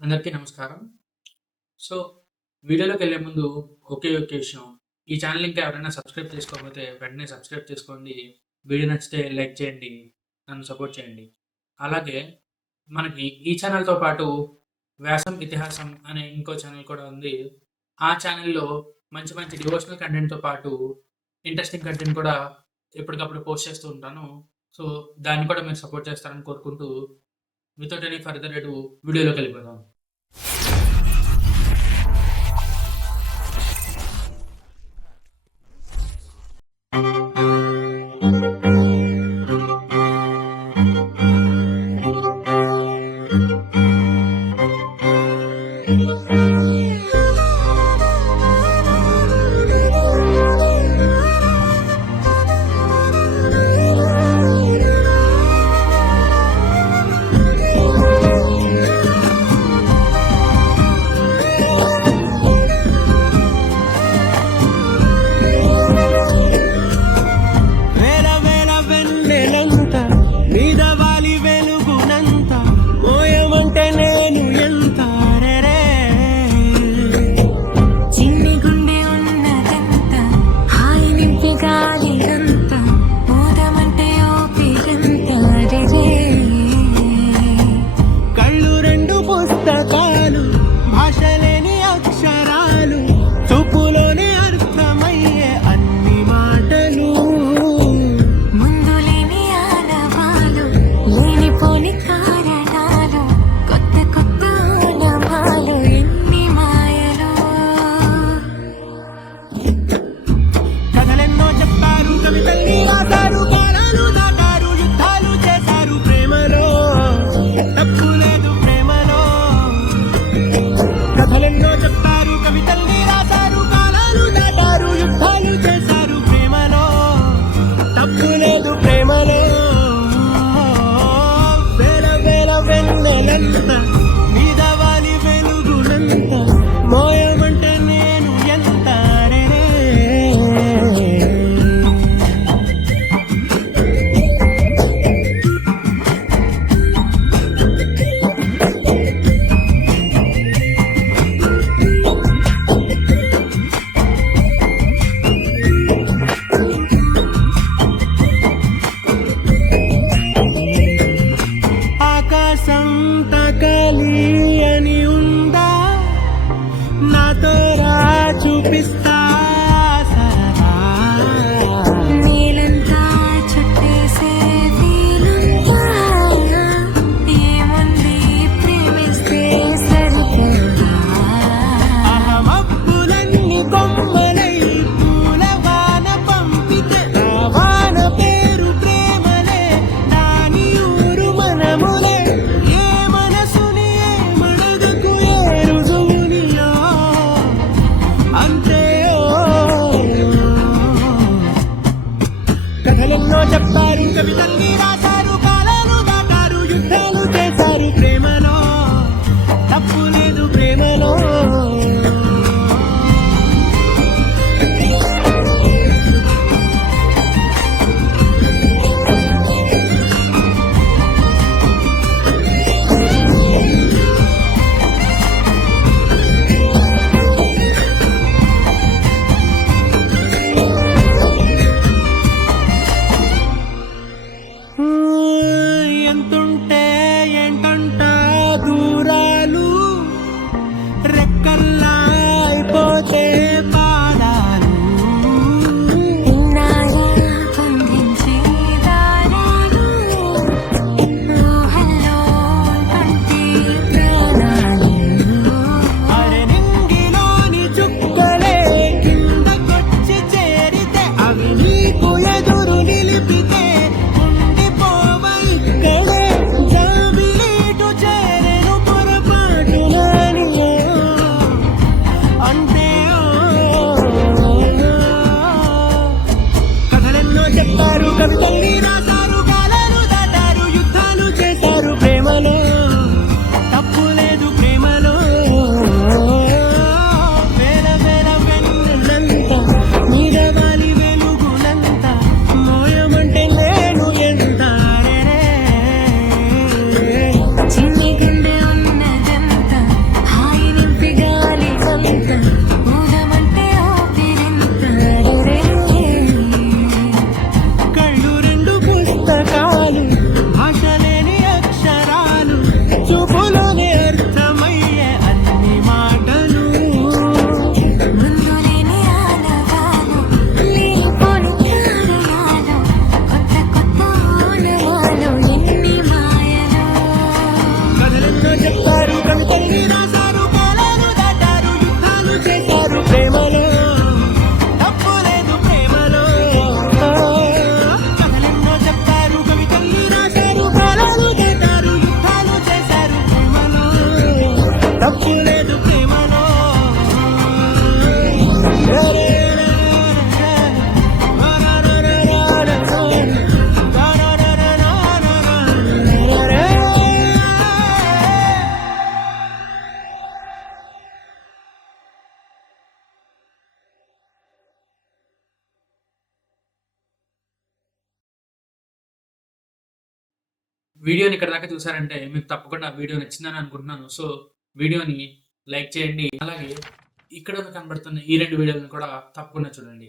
అందరికీ నమస్కారం. సో, వీడియోలోకెళ్ళే ముందు ఒకే విషయం. ఈ ఛానెల్ ఇంకా ఎవరైనా సబ్స్క్రైబ్ చేసుకోకపోతే వెంటనే సబ్స్క్రైబ్ చేసుకోండి. వీడియో నచ్చితే లైక్ చేయండి. నన్ను సపోర్ట్ చేయండి. అలాగే మనకి ఈ ఛానెల్‌తో పాటు వ్యాసం ఇతిహాసం అనే ఇంకో ఛానెల్ కూడా ఉంది. ఆ ఛానెల్‌లో మంచి మంచి డివోషనల్ కంటెంట్‌తో పాటు ఇంట్రెస్టింగ్ కంటెంట్ కూడా ఎప్పటికప్పుడు పోస్ట్ చేస్తూ ఉంటాను. సో, దాన్ని కూడా మీరు సపోర్ట్ చేస్తారని కోరుకుంటూ వితౌట్ ఎనీ ఫర్దర్ అడు వీడియోలోకెళ్ళిపోదాం. తప్పు లేదు ప్రేమలో. వీడియోని ఇక్కడ దాకా చూసారంటే మీకు తప్పకుండా వీడియో నచ్చిందని అనుకుంటున్నాను. సో, వీడియోని లైక్ చేయండి. అలాగే ఇక్కడ కనబడుతున్న ఈ 2 వీడియోలను కూడా తప్పకుండా చూడండి.